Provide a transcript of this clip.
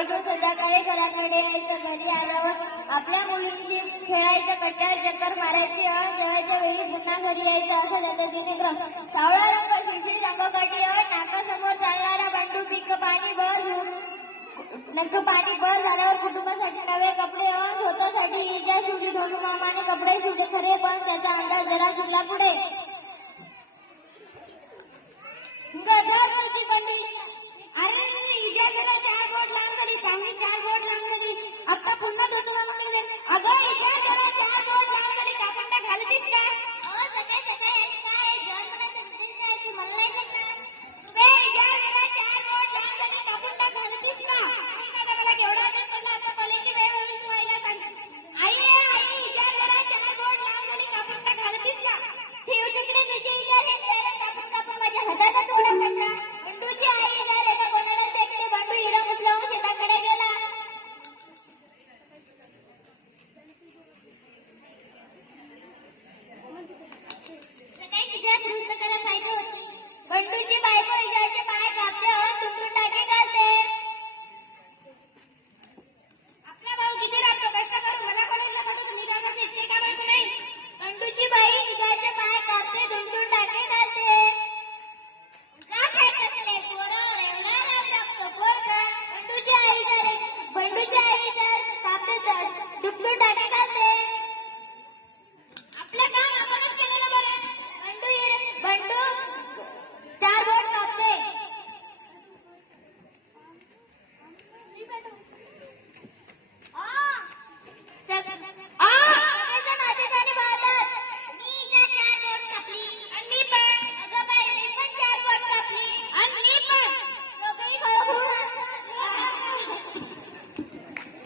भेटून संध्याकाळी घराकडे यायचं घरी आल्यावर आपल्या मुलींशी खेळायचं कट्ट्यावर चक्कर मारायची अ, जेवायच्या वेळी पुन्हा घरी यायचं असं त्याचा दिनक्रम सावळा रंग शिरशिर रंगकाठी अ, नाकासमोर चालणारा बंडू पिक पाणी भर नक्क पाणी भर झाल्यावर कुटुंबासाठी नवे कपडे अ, स्वतःसाठी इजा शिवली धोंडू मामाने कपडे शिवले खरे पण त्याचा अंदाज जरा जिल्हा पुढे. अरे इजा दुरुस्त करायला पाहिजे होती. बंडूची बायको इजाचे पाय कापते तुटून टाके